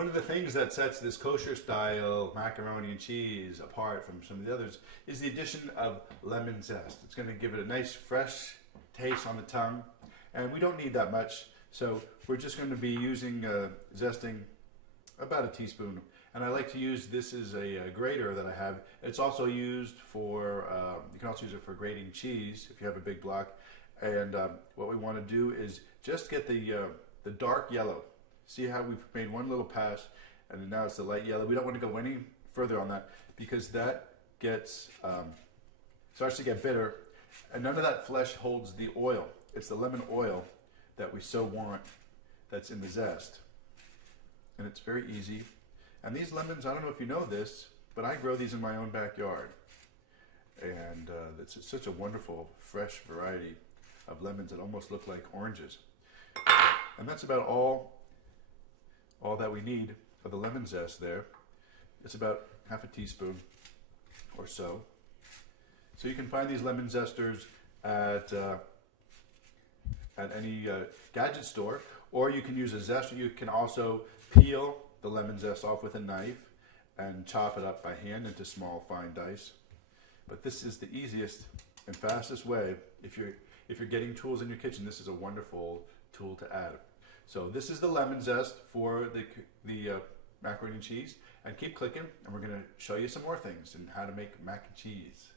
One of the things that sets this kosher style macaroni and cheese apart from some of the others is the addition of lemon zest. It's going to give it a nice fresh taste on the tongue, and we don't need that much, so we're just going to be using zesting about a teaspoon. And I like to use this as a grater that I have. It's also used for, you can also use it for grating cheese if you have a big block. And what we want to do is just get the dark yellow. See how we've made one little pass, and now it's the light yellow. We don't want to go any further on that because that gets starts to get bitter, and none of that flesh holds the oil. It's the lemon oil that we so want that's in the zest. And it's very easy. And these lemons, I don't know if you know this, but I grow these in my own backyard. And it's such a wonderful, fresh variety of lemons that almost look like oranges. And that's about all that we need for the lemon zest there. It's about half a teaspoon or so. So you can find these lemon zesters at any gadget store, or you can use a zester. You can also peel the lemon zest off with a knife and chop it up by hand into small fine dice. But this is the easiest and fastest way. If you're getting tools in your kitchen, this is a wonderful tool to add. So this is the lemon zest for the macaroni and cheese. And keep clicking, and we're going to show you some more things and how to make mac and cheese.